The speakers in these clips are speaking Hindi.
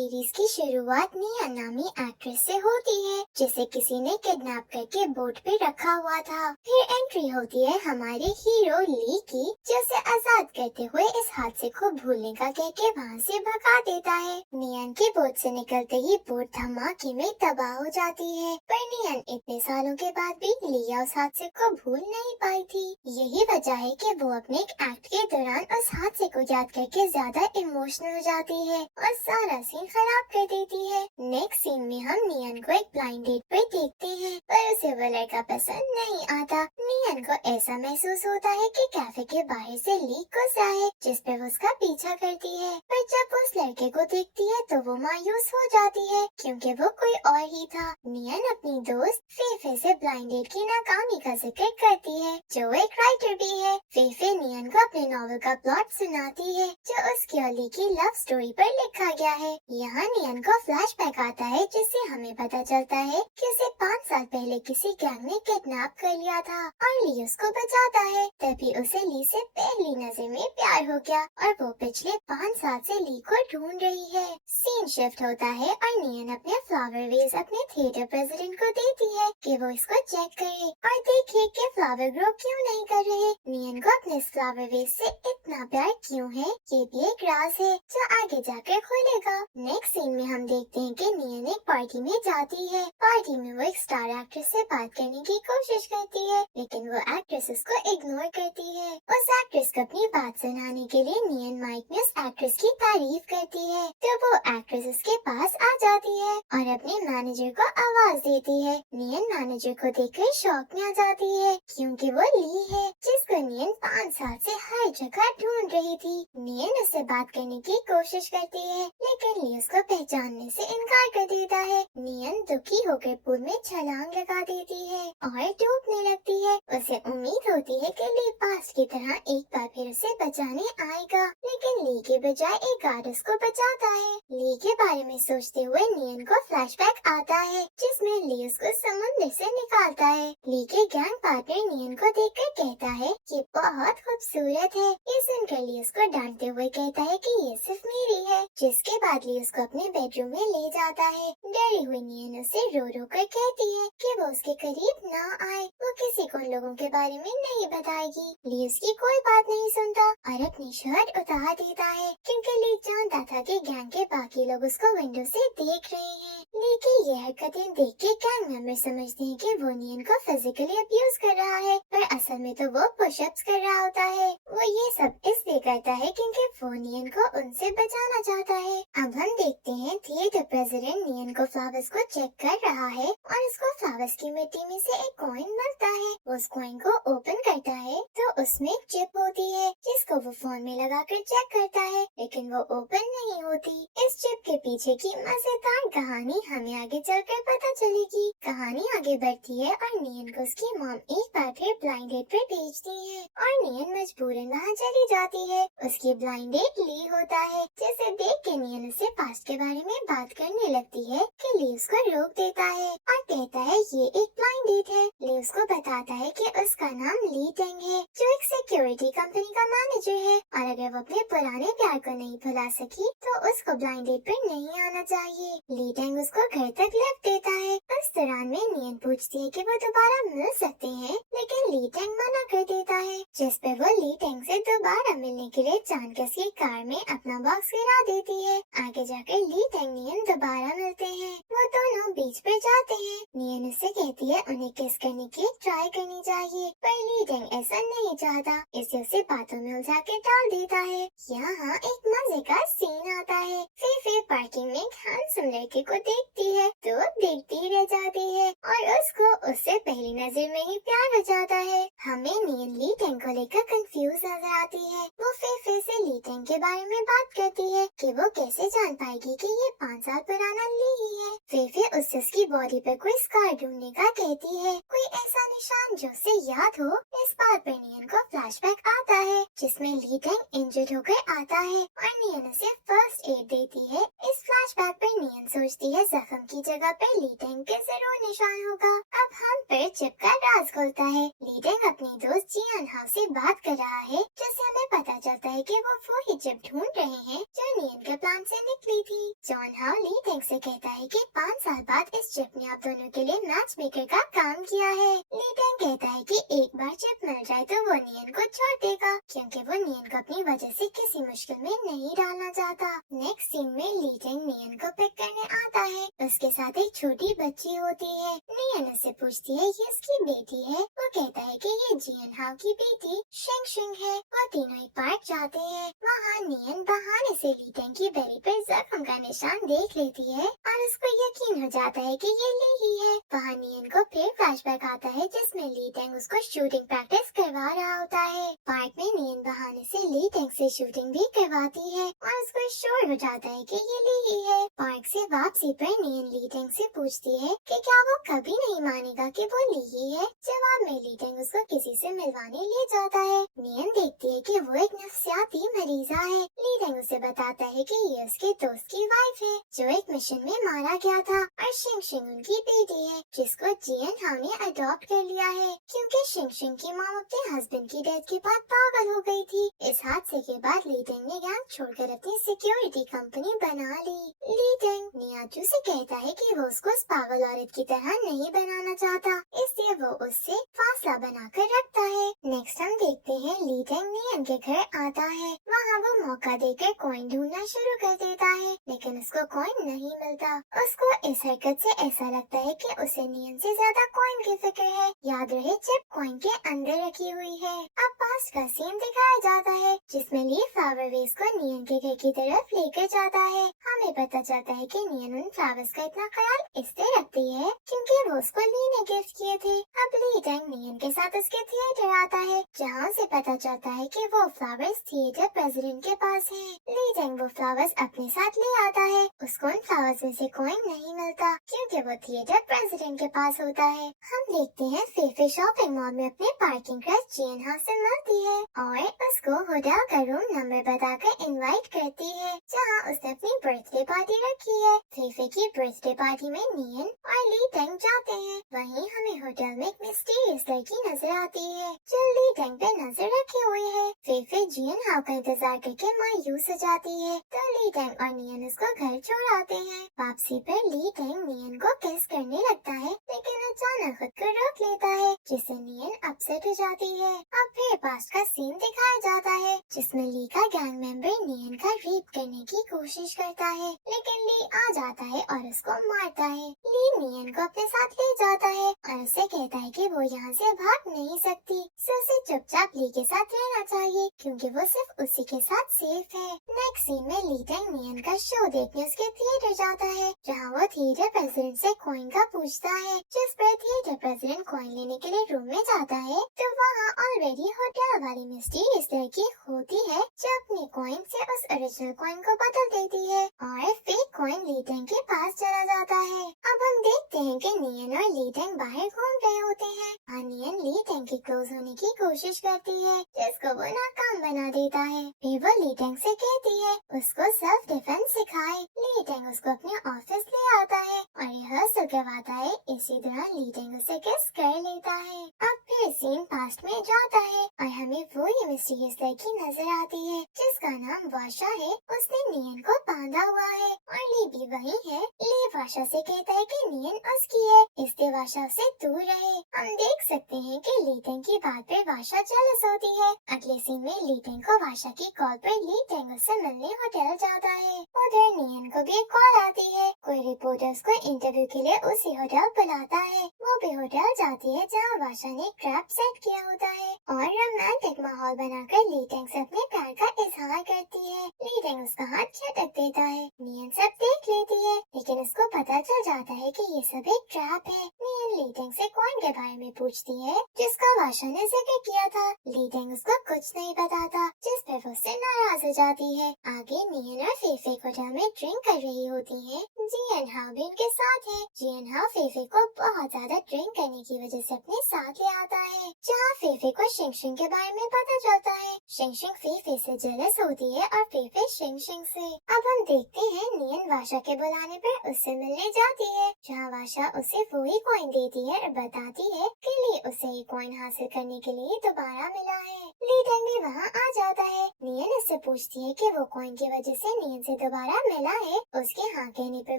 सीरीज की शुरुआत निया नामी एक्ट्रेस से होती है जिसे किसी ने किडनैप करके बोट पे रखा हुआ था। फिर एंट्री होती है हमारे हीरो ली की, जो उसे आजाद करते हुए इस हादसे को भूलने का कह के वहाँ से भगा देता है। नियन की बोट से निकलते ही बोट धमाके में तबाह हो जाती है, पर नियन इतने सालों के बाद भी लिया उस हादसे को भूल नहीं पाई थी। यही वजह है कि वो अपने एक्ट के दौरान उस हादसे को याद करके ज्यादा इमोशनल हो जाती है और सारा सीन खराब कर देती है। नेक्स्ट सीन में हम नियन को एक ब्लाइंड डेट पे देखते हैं, पर उसे वो लड़का पसंद नहीं आता। नियन को ऐसा महसूस होता है कि कैफे के बाहर से ली गुजरा है, जिस पे वो उसका पीछा करती है, पर जब उस लड़के को देखती है तो वो मायूस हो जाती है क्योंकि वो कोई और ही था। नियन अपनी दोस्त फेफे से ब्लाइंड डेट की नाकामी का जिक्र करती है, जो एक राइटर भी है। फेफे नियन को अपने नॉवल का प्लॉट सुनाती है, जो उसकी और ली की लव स्टोरी पर लिखा गया है। यहाँ नियन को फ्लैशबैक आता है, जिससे हमें पता चलता है कि उसे 5 साल पहले किसी गैंग ने किडनैप कर लिया था और ली उसको बचाता है। तभी उसे ली से पहली नजर में प्यार हो गया और वो पिछले 5 साल से ली को ढूंढ रही है। सीन शिफ्ट होता है और नियन अपने फ्लावर वेज अपने थिएटर प्रेसिडेंट को देती है कि वो इसको चेक करे और देखे कि फ्लावर ग्रो क्यों नहीं कर रहे। नियन को अपने फ्लावर वेज से इतना प्यार क्यों है, ये भी एक राज है जो आगे जाकर खुलेगा। नेक्स्ट सीन में हम देखते हैं कि नियन एक पार्टी में जाती है। पार्टी में वो एक स्टार एक्ट्रेस से बात करने की कोशिश करती है, लेकिन वो एक्ट्रेस उसको इग्नोर करती है। उस एक्ट्रेस को अपनी बात सुनाने के लिए नियन माइक में उस एक्ट्रेस की तारीफ करती है, तो वो एक्ट्रेस उसके पास आ जाती है और अपने मैनेजर को आवाज देती है। नियन मैनेजर को देखकर शॉक में आ जाती है क्योंकि वो ली है, जिसको नियन 5 साल से हर जगह ढूंढ रही थी। नियन उससे बात करने की कोशिश करती है, लेकिन ली उसको पहचानने से इनकार कर देता है। नियन दुखी होकर पूल में छलांग लगा देती है और डूबने लगती है। उसे उम्मीद होती है कि ली पास्ट की तरह एक बार फिर उसे बचाने आएगा, लेकिन ली के बजाय एक गार्ड उसको बचाता है। ली के बारे में सोचते हुए नियन को फ्लैशबैक आता है, जिसमें ली उसको समुद्र से निकालता है। ली के गैंग पार्टनर नियन को देखकर कहता है कि बहुत खूबसूरत है। ये सुनकर ली उसको डांटते हुए कहता है कि ये सिर्फ मेरी है, जिसके बाद ली उसको अपने बेडरूम में ले जाता है। डरी हुई नियन उसे रो रो कर कहती है कि वो उसके करीब ना आए, वो किसी को लोगों के बारे में नहीं बताएगी। ली उसकी कोई बात नहीं सुनता और अपनी शर्ट उतार देता है क्योंकि ली जानता था कि गैंग के बाकी लोग उसको विंडो से देख रहे हैं। ली की ये हरकतें देख के गैंग मेंबर समझते हैं कि वो नियन को फिजिकली अब्यूज कर रहा है, पर असल में तो वो पुशअप्स कर रहा होता है। वो ये सब इसलिए करता है क्योंकि वो नियन को उनसे बचाना चाहता है। अब हम देखते हैं थिएटर प्रेसिडेंट नियन को फ्लावर्स को चेक कर रहा है और उसको फ्लावर्स की मिट्टी में से एक कॉइन मिलता है। वो उस कॉइन को ओपन करता है तो उसमें एक चिप होती है, जिसको वो फोन में लगाकर चेक करता है, लेकिन वो ओपन नहीं होती। इस चिप के पीछे की मजेदार कहानी हमें आगे चलकर पता चलेगी। कहानी आगे बढ़ती है और नियन को उसकी मॉम एक बार फिर ब्लाइंड डेट पर भेजती है और नियन मजबूरन वहाँ चली जाती है। उसकी ब्लाइंड डेट ली होता है, जिसे देख के नियन उससे पास्ट के बारे में बात करने लगती है कि ली उसको रोक देता है और कहता है ये एक ब्लाइंड डेट है। ली उसको बताता है कि उसका नाम ली टेंग है, जो एक सिक्योरिटी कंपनी का मैनेजर है, और अगर वो अपने पुराने प्यार को नहीं भुला सकी तो उसको ब्लाइंड डेट पर नहीं आना चाहिए। ली टेंग उसको घर तक लिफ्ट देता है। उस दौरान में नियन पूछती है कि वो दोबारा मिल सकते हैं, लेकिन ली टेंग मना कर देता है, जिस पे वो ली टेंग से दोबारा मिलने के लिए जानकर उसकी कार में अपना बॉक्स गिरा देती है। आगे जाकर ली टेंग नियन दोबारा मिलते हैं। वो दोनों बीच पे जाते हैं। नियन उससे कहती है उन्हें किस करने की ट्राई करनी चाहिए, पर ली टेंग ऐसा नहीं चाहता, इसलिए उसे बातों में उलझा के डाल देता है। यहाँ एक मजे का सीन आता है। फेफे पार्किंग में एक हैंडसम लड़के को देखती है तो देखती रह जाती है और उसको उससे पहली नजर में ही प्यार हो जाता है। हमें नियन ली टेंग को लेकर कंफ्यूज नजर आती है। वो फेफे से ली टेंग के बारे में बात करती है कि वो कैसे जान पाएगी कि ये 5 साल पुराना ली ही है। फेफे उससे उसकी बॉडी पर कोई स्कार ढूंढने का कहती है, कोई ऐसा निशान जो उसे याद हो। इस बात पर नियन को फ्लैशबैक आता है, जिसमें ली टेंग इंजर्ड होकर आता है और नियन उसे फर्स्ट एड देती है। इस फ्लैशबैक पर नियन सोचती है जख्म की जगह पर ली टेंग के जरूर निशान होगा। अब हम पर चिप का राज खुलता है। ली टेंग अपनी दोस्त जियान हाउ से बात कर रहा है, जिससे हमें पता चलता है कि वो ही चिप ढूंढ रहे हैं जो नियन के प्लान से निकली थी। जॉन हाउ ली टेंग से कहता है कि 5 साल बाद इस चिप ने आप दोनों के लिए मैच मेकर का काम किया है। ली टेंग कहता है कि एक बार चिप मिल जाए तो वो नियन को छोड़ देगा, क्योंकि वो नियन को अपनी वजह से किसी मुश्किल में नहीं डालना चाहता। नेक्स्ट सीन में ली टेंग नियन को पिक करने आता है। उसके साथ एक छोटी बच्ची होती है। नियन उससे पूछती है ये उसकी बेटी है। वो कहता है कि ये जियन हाउ की बेटी शिंग शिंग है। वो तीनों एक पार्क जाते हैं। वहाँ नियन बहाने से ली टेंग की बेरी पर जख्म का निशान देख लेती है और उसको यकीन हो जाता है कि ये ली ही है। वहाँ नियन को फिर फ्लैशबैक आता है, जिसमें ली टेंग उसको शूटिंग प्रैक्टिस करवा रहा होता है। पार्क में नियन बहाने से ली टेंग से शूटिंग भी करवाती है और उसको श्योर हो जाता है कि ये ली ही है। पार्क से वापसी पर नियन ली टेंग से पूछती है कि क्या वो कभी नहीं मानेगा कि वो ली ही है। जवाब में ली टेंग उसको किसी से मिलवाने ले जाता है। नियन देखती है कि वो एक नफ्सियाती मरीजा है। ली टेंग उसे बताता है कि ये उसके दोस्त की वाइफ है जो एक मिशन में मारा गया था, और शिंग शिंग उनकी बेटी है जिसको जियन हाउ ने अडॉप्ट कर लिया है, क्योंकि शिंग शिंग की मॉम अपने हस्बैंड की डेथ के बाद पागल हो गई थी। इस हादसे के बाद ली टेंग ने गैंग छोड़कर अपनी सिक्योरिटी कंपनी बना ली। ली टेंग नियाजू से कहता है कि वो उसको उस पागल औरत की तरह नहीं बनाना चाहता, इसलिए वो उससे फासला बनाकर रखता है। नेक्स्ट हम देखते हैं ली टेंग नियन के घर आता है। वहाँ वो मौका देकर कॉइन ढूंढना शुरू कर देता है, लेकिन उसको कॉइन नहीं मिलता। उसको इस हरकत से ऐसा लगता है कि उसे नियन से ज्यादा कॉइन की फिक्र है। याद रहे चिप कॉइन के अंदर रखी हुई है। अब पास्ट का सीन दिखाया जाता है, जिसमें ली फ्लावर वेस को नियन के घर की तरफ लेकर जाता है। हमें पता चलता है कि नियन उन फ्लावर्स का इतना ख्याल इसलिए रखती है क्योंकि वो उसको ली ने गिफ्ट किए थे। अब ली टेंग नियन के साथ उसके थिएटर आता है, जहाँ उसे पता चलता है कि वो फ्लावर्स थिएटर प्रेसिडेंट के पास हैं। ली टेंग वो फ्लावर्स अपने साथ ले आता है। उसको उन फ्लावर्स में से कॉइन नहीं मिलता क्योंकि वो थिएटर प्रेसिडेंट के पास होता है। हम देखते हैं फेफे शॉपिंग मॉल में अपने पार्किंग क्रश जियन हाउ से मिलती है और उसको होटल का रूम नंबर बताकर इनवाइट करती है, जहाँ उसने अपनी बर्थडे पार्टी रखी है। फेफे की बर्थडे पार्टी में नियन और ली टेंग जाते हैं। वहीं हमें होटल में एक मिस्टीरियस लड़की नजर आती है जो ली टेंग पे नजर रखे हुए है। फेफे जियन हाउ का इंतजार करके मायूस हो जाती है, तो ली टेंग और नियन उसको घर छोड़ आते हैं। वापसी पर ली टेंग नियन को किस करने लगता है, लेकिन अचानक खुद को रोक लेता है, जिससे नियन अपसेट हो जाती है। अब फिर पास्ट का सीन दिखाया जाता है, जिसमें ली का गैंग मेंबर नियन का रेप करने की कोशिश करता है, लेकिन ली आ जाता है और उसको मारता है। ली नियन को अपने साथ ले जाता है और उससे कहता है कि वो यहाँ से भाग नहीं सकती, सो उसे चुपचाप ली के साथ रहना चाहिए क्योंकि वो सिर्फ उसी के साथ सेफ है। नेक्स्ट सीन में ली टेंग नियन का शो देखने उसके थिएटर जाता है, जहाँ वो थिएटर प्रेसिडेंट से कॉइन का पूछता है, जिस पर थिएटर प्रेसिडेंट कॉइन लेने के लिए रूम में जाता है, तो वहाँ ऑलरेडी होटल वाली मिस्टीरियस लड़की होती है जो अपने कॉइन से उस ओरिजिनल कॉइन को बदल देती है और फेक कॉइन ली टेंग के पास चला जाता है। अब हम देखते हैं कि नियन और ली टेंग बाहर घूम रहे होते हैं और नियन ली टेंग के क्लोज होने की कोशिश करती है, जिसको वो नाकाम बना देता है। फिर वो ली टेंग से कहती है उसको सेल्फ डिफेंस सिखाए। ली टेंग उसको अपने ऑफिस ले आता है और रिहर्सल करवाता है। इसी तरह ली टेंग उसे किस कर लेता है। अब फिर सीन पास्ट में जाता है और हमें वो ही मिस्टीरियस लड़की नजर आती है जिसका नाम वाशा है। उसने नियन को बांधा हुआ है और ली भी वही है। ली वाशा से कहता है कि नियन उसकी है, इसलिए वाशा से दूर रहे। हम देख सकते हैं कि ली टेंग की बात पे वाशा जेलस होती है। अगले सीन में ली टेंग को वाशा की कॉल पर ली टेंग उससे मिलने होटल जाता है। उधर नियन को भी कॉल आती है। कोई रिपोर्टर्स को इंटरव्यू के लिए उसी होटल बुलाता है। वो भी होटल जाती है जहाँ वाशा ने ट्रैप सेट किया होता है और रोमांटिक माहौल बनाकर ली टेंग से अपने प्यार का इजहार करती है। ली टेंग उसका हाथ झटक देता है। नियन सब देख लेती है, लेकिन उसको पता चल जाता है कि ये सब एक ट्रैप है। नियन ली टेंग से कॉइन के बारे में पूछती है जिसका वाशा ने जिक्र किया था। ली टेंग उसको कुछ नहीं बताता, जिस पर वो उससे नाराज हो जाती है। आगे नियन और फेफे होटल में ड्रिंक कर रही होती है। जियन हाओ भी उनके साथ है। जियन हाओ फेफे को बहुत ज्यादा ड्रिंक करने की वजह से अपने साथ ले आता है, जहाँ फेफे को शिंग शिंग के बारे में पता चलता है। शिंग शिंग फेफे से जेलस होती है और फेफे शिंग शिंग से। अब हम देखते हैं नियन वाशा के बुलाने पर उससे मिलने जाती है, जहाँ वाशा उसे वही कॉइन देती है और बताती है कि ली उसे ये कॉइन हासिल करने के लिए दोबारा मिला है। ली टेंग भी वहाँ आ जाता है। नियन उससे पूछती है कि वो कॉइन की वजह से नियन से दोबारा मिला है। उसके हाँ कहने पर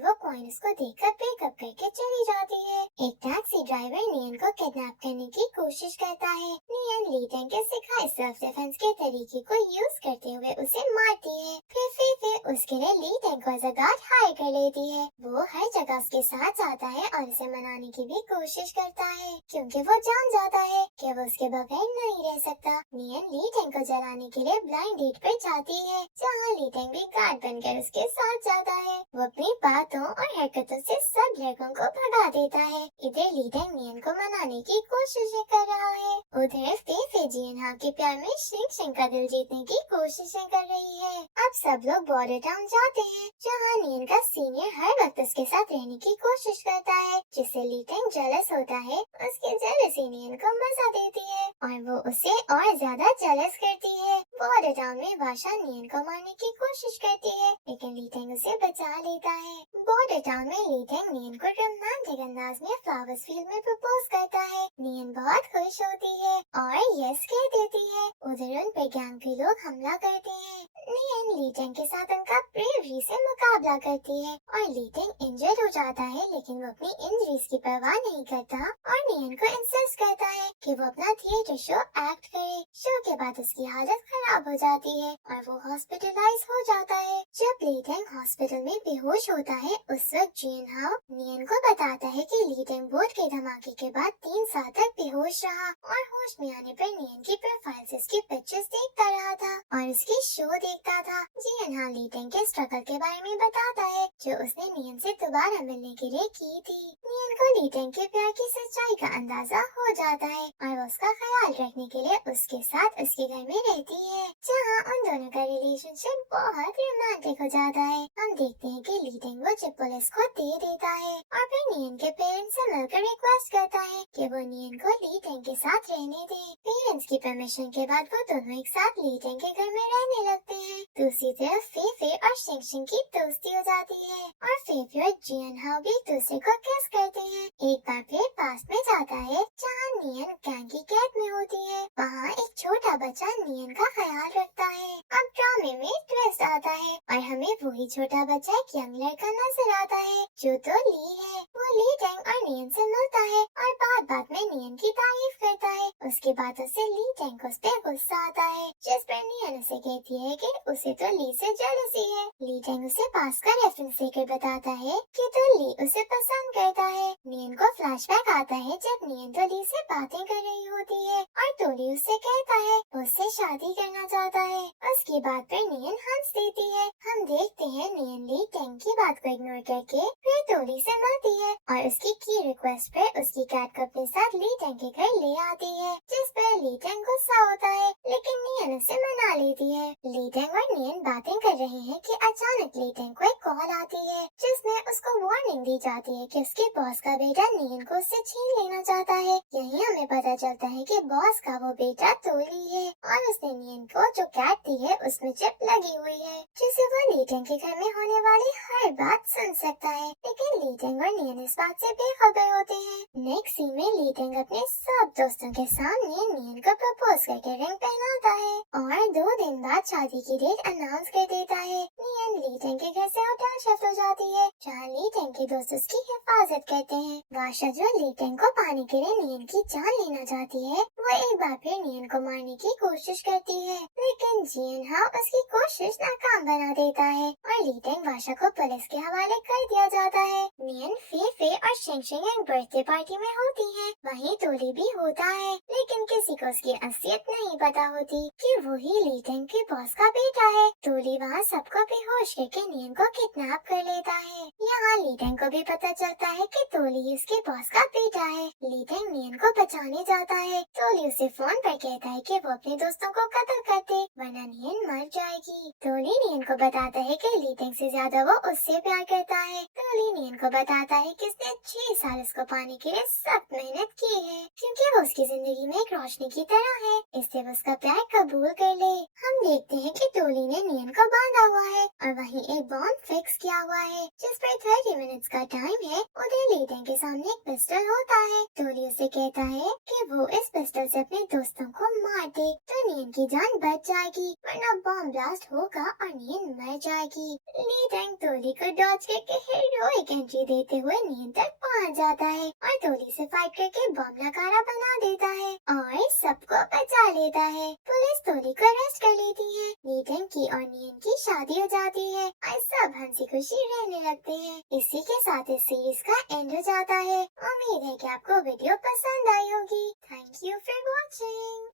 वो कॉइन उसको देकर पिकअप करके चली जाती है। एक टैक्सी ड्राइवर नियन को किडनैप करने की कोशिश करता है। नियन ली टेंग के सिखाए सेल्फ डिफेंस के तरीके को यूज करते हुए उसे मारती है। फिर फेफे उसके लिए ली टेंग को एज अ गार्ड हायर कर लेती है। वो हर जगह उसके साथ जाता है और उसे मनाने की भी कोशिश करता है, क्योंकि वो जान जाता है कि वो उसके बगैर नहीं रह सकता। नियन ली टेंग को जलाने के लिए ब्लाइंड डेट पर जाती है, जहाँ ली टेंग भी गार्ड बनकर उसके साथ जाता है। वो अपनी बातों और हरकतों से सब लड़कों को भगा देता है। इधर ली टेंग नियन को मनाने की कोशिश कर रहा है, उधर फेफे जियन हाओ के प्यार में शिंग शिंग का दिल जीतने की कोशिशें कर रही है। अब सब लोग बॉर्डर टाउन जाते हैं, जहाँ नियन का सीनियर हर वक्त उसके साथ रहने की कोशिश करता है, जिससे ली टेंग जेलस होता है। उसकी जेलसी नियन को मजा देती है और वो उसे और ज्यादा जेलस करती है। बॉर्डर टाउन में वाशा नियन को मारने की कोशिश करती है, लेकिन ली टेंग उसे बचा लेता है। बॉर्डर टाउन में ली टेंग नियन को रोमांटिक अंदाज में फ्लावर्स फील्ड में प्रपोज करता है। नियन बहुत खुश होती है और यस कह देती है। उधर उन पे गैंग के लोग हमला करते हैं। नियन ली टेंग के साथ उनका ब्रेवरी से मुकाबला करती है और ली टेंग इंजर्ड हो जाता है, लेकिन वो अपनी इंजरीज की परवाह नहीं करता और नियन को इंसिस्ट करता है कि वो अपना थिएटर शो एक्ट करे। शो के बाद उसकी हालत खराब हो जाती है और वो हॉस्पिटलाइज हो जाता है। जब ली टेंग हॉस्पिटल में बेहोश होता है, उस वक्त जियन हाओ नियन को बताता है कि ली टेंग बोट के धमाके के बाद 3 साल तक बेहोश रहा और होश में आने पर नियन की प्रोफाइल से उसकी पिक्चर्स देखता रहा था और उसकी शो देखता था। जियन हाओ ली टेंग के स्ट्रगल के बारे में बताता है जो उसने नियन से दोबारा मिलने के लिए की थी। नियन को ली टेंग के प्यार की सच्चाई का अंदाजा हो जाता है और वो उसका ख्याल रखने के लिए उसके साथ उसके घर में रहती है, जहाँ उन दोनों का रिलेशनशिप बहुत रोमांटिक हो जाता है। हम देखते हैं कि ली टेंग वो चिप पुलिस को दे देता है और फिर नियन के पेरेंट्स से मिलकर रिक्वेस्ट करता है कि वो नियन को ली टेंग के साथ रहने दे। पेरेंट्स की परमिशन के बाद वो दोनों एक साथ ली टेंग के घर में रहने लगते हैं। दूसरी तरफ फेफे और शिंग शिंग की दोस्ती हो जाती है और फेफे और जियन हाओ भी एक दूसरे को किस करते हैं। एक बार फिर पास में जाता है, जहाँ नियन गैंग की कैद में होती है। वहाँ एक छोटा बच्चा नियन का ख्याल रखता है। अब ड्रामे में ट्विस्ट आता है और हमें वही छोटा बच्चा एक यंग लड़का नजर आता है जो तो ली है। वो ली टेंग और नियन से मिलता है और बात बात में नियन की तारीफ करता है। उसकी बातों से ली टेंग को उस पे गुस्सा आता है, जिस पर नियन उसे कहती है कि उसे तो ली से जेलसी है। ली टेंग उसे पास का रेफरेंस देकर बताता है कि तो ली उसे पसंद करता है। नियन को फ्लैशबैक आता है जब नियन तो ली से बातें कर रही होती है और तो ली उससे कहता है वो उससे शादी करना चाहता है। उसकी बात पर नियन हंस देती है। हम देखते हैं नियन ली टेंग की बात को इग्नोर करके फिर तो ली से मिलती है और उसकी की रिक्वेस्ट पर उसकी कैट को अपने साथ ली टेंग के घर ले आती है, जिस पर ली टेंग गुस्सा होता है, लेकिन नियन उसे मना लेती है। ली टेंग और नियन बातें कर रहे हैं कि अचानक ली टेंग को एक कॉल आती है, जिसमें उसको वार्निंग दी जाती है कि उसके बॉस का बेटा नियन को उससे छीन लेना चाहता है। यहीं हमें पता चलता है कि बॉस का वो बेटा तो ली है और उसने नियन को जो कैट दी है उसमें चिप लगी हुई है, जिससे वो ली टेंग के घर में होने वाली हर बात सुन सकता है। लेकिन ली टेंग और नियन इस बात से बेखबर होते हैं। नेक्स्ट सीन में ली टेंग अपने सब दोस्तों के सामने नियन को प्रपोज करके रिंग पहनाता है और 2 दिन बाद शादी की डेट अनाउंस कर देता है। नियन ली टेंग के घर से होटल शिफ्ट हो जाती है, जहाँ ली टेंग के दोस्त उसकी हिफाजत करते हैं। वाशा जो ली टेंग को पाने के लिए नियन की जान लेना चाहती है, वो एक बार फिर नियन को मारने की कोशिश करती है, लेकिन जियन हाओ उसकी कोशिश नाकाम बना देता है और ली टेंग वाशा को पुलिस के हवाले कर दिया जाता है। नियन फे और शिंगशिंग बर्थडे पार्टी में होती हैं। वहीं तोली भी होता है, लेकिन किसी को उसकी असलियत नहीं पता होती कि वो ही ली टेंग के बॉस का बेटा है। तोली वहाँ सबको बेहोश करके नियन को किडनैप कर लेता है। यहाँ ली टेंग को भी पता चलता है कि तोली उसके बॉस का बेटा है। ली टेंग नियन को बचाने जाता है। तोली उसे फोन पर कहता है कि वो अपने दोस्तों को कत्ल कर दे, वरना नियन मर जाएगी। तोली नियन को बताता है कि ली टेंग से ज्यादा वो उससे प्यार करता है। तोली नियन को बताता है कि उसने 6 साल उसको पाने के लिए सख्त मेहनत की है, क्योंकि वो उसकी जिंदगी में एक रोशनी की तरह है, इससे वो उसका प्यार कबूल कर ले। हम देखते हैं कि तोली ने नियन को बांधा हुआ है और वहीं एक बॉम्ब फिक्स किया हुआ है, जिस पर 30 मिनट्स का टाइम है। उधर ली टेंग के सामने एक पिस्टल होता है। तोली उसे कहता है कि वो इस पिस्टल से अपने दोस्तों को मार दे तो नियन की जान बच जाएगी, वरना बॉम्ब ब्लास्ट होगा और नियन मर जाएगी। ली टेंग तोली को डॉज करके हीरोइक एंट्री देते हुए नियन तक पहुंच जाता है और तोली से फाइट करके बॉम्ब नकारा बना देता है और सबको बचा लेता है। पुलिस तोली को अरेस्ट कर लेती है। ली टेंग की और नियन की शादी हो जाती है और सब हंसी खुशी रहने लगते हैं। इसी के साथ इस सीरीज का एंड हो जाता है। उम्मीद है कि आपको वीडियो पसंद आई होगी। Thank you for watching.